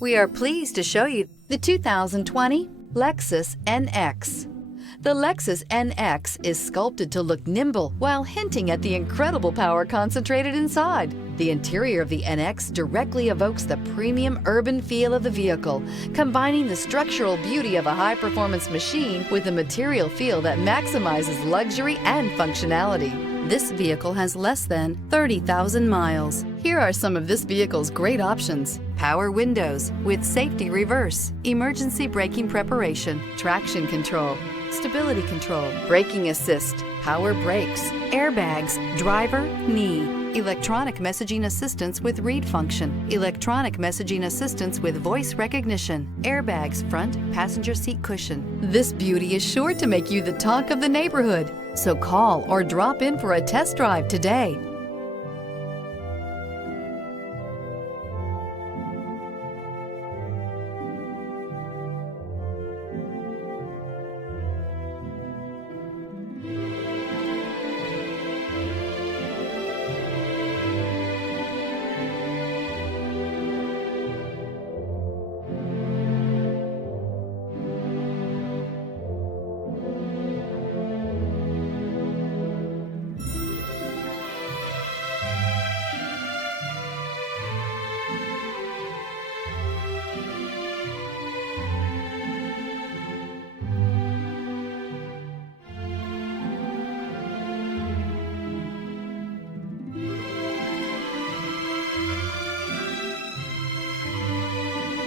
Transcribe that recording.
We are pleased to show you the 2020 Lexus NX. The Lexus NX is sculpted to look nimble while hinting at the incredible power concentrated inside. The interior of the NX directly evokes the premium urban feel of the vehicle, combining the structural beauty of a high-performance machine with a material feel that maximizes luxury and functionality. This vehicle has less than 30,000 miles. Here are some of this vehicle's great options: power windows with safety reverse, emergency braking preparation, traction control, stability control, braking assist, power brakes, airbags, driver, knee, electronic messaging assistance with read function, electronic messaging assistance with voice recognition, airbags, front passenger seat cushion. This beauty is sure to make you the talk of the neighborhood. So call or drop in for a test drive today.